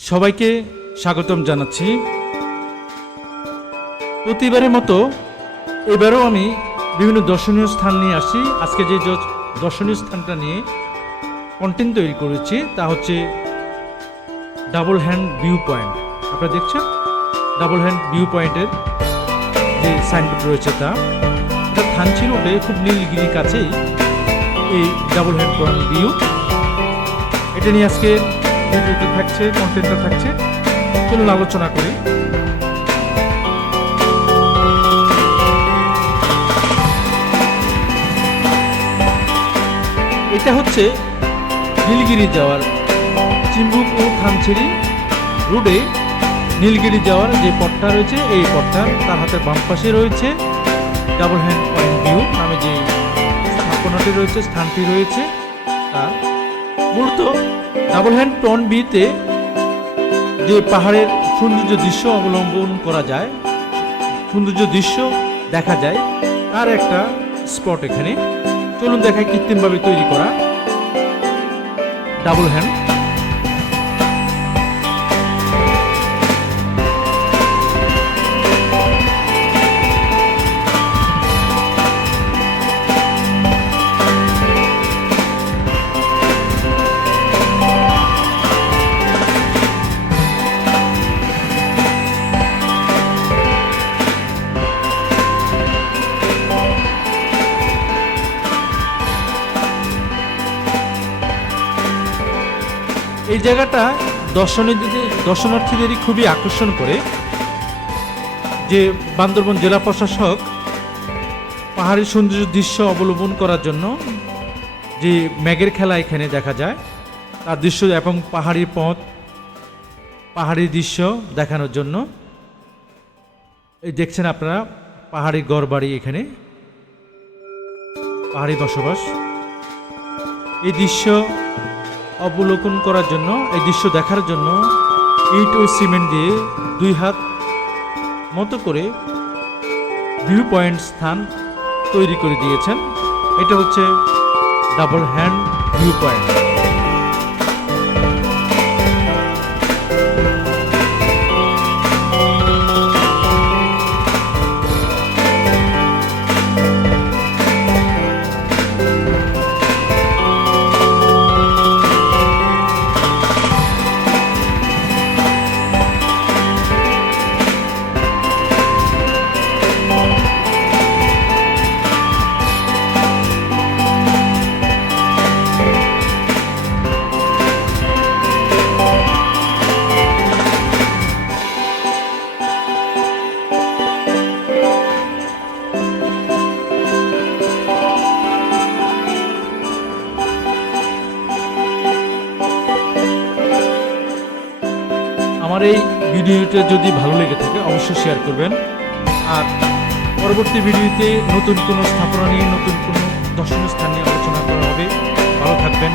সবাইকে স্বাগতম জানাচ্ছি। প্রতিবারের মতো এবারও আমি বিভিন্ন দর্শনীয় স্থান নিয়ে আসি। আজকে যে দর্শনীয় স্থানটা নিয়ে কন্টেন্ট তৈরি করেছি, তা হচ্ছে ডাবল হ্যান্ড ভিউ পয়েন্ট আপনারা দেখছেন? ডাবল হ্যান্ড ভিউ পয়েন্টের যে সাইনবোর্ড রয়েছে তা। এটা থানচি রোডে খুব নীলগিরির কাছেই এই ডাবল হ্যান্ড পয়েন্ট ভিউ এটা নিয়ে আজকে ভিডিওতে থাকছে কন্টেন্টটা থাকছে। চলুন আলোচনা করি। এটা হচ্ছে নীলগিরি যাওয়ার চিম্বুক ও থানছেড়ি রোডে নীলগিরি যাওয়ার যে পথটা রয়েছে, এই পথটা তার হাতের বাম পাশে রয়েছে ডাবল হ্যান্ড পয়েন্ট ভিউ নামে যে স্থাপনাটি রয়েছে, স্থানটি রয়েছে তা মূলত ডাবল হ্যান্ড টন বিতে যে পাহাড়ের সৌন্দর্য দৃশ্য অবলম্বন করা যায়, সৌন্দর্য দৃশ্য দেখা যায়, তার একটা স্পট এখানে। চলুন দেখায় কৃত্রিমভাবে তৈরি করা ডাবল হ্যান্ড এই জায়গাটা দর্শনীদের দর্শনার্থীদেরই খুবই আকর্ষণ করে। যে বান্দরবন জেলা প্রশাসক পাহাড়ি সৌন্দর্য দৃশ্য অবলম্বন করার জন্য যে ম্যাগের খেলা এখানে দেখা যায়, তার দৃশ্য এবং পাহাড়ি পথ, পাহাড়ি দৃশ্য দেখানোর জন্য। এই দেখছেন আপনারা, পাহাড়ি গড় বাড়ি এখানে। পাহাড়ি বসবাস। এই দৃশ্য অবলোকন করার জন্য, এই দৃশ্য দেখার জন্য ইট ও সিমেন্ট দিয়ে দুই হাত মতো করে ভিউ পয়েন্ট স্থান তৈরি করে দিয়েছেন। এটা হচ্ছে ডাবল হ্যান্ড ভিউ পয়েন্ট। আমার এই ভিডিওটা যদি ভালো লেগে থাকে, অবশ্যই শেয়ার করবেন। আর পরবর্তী ভিডিওতে নতুন কোনো স্থাপনা নিয়ে, নতুন কোনো দর্শনীয় স্থান নিয়ে আলোচনা করা হবে। ভালো থাকবেন।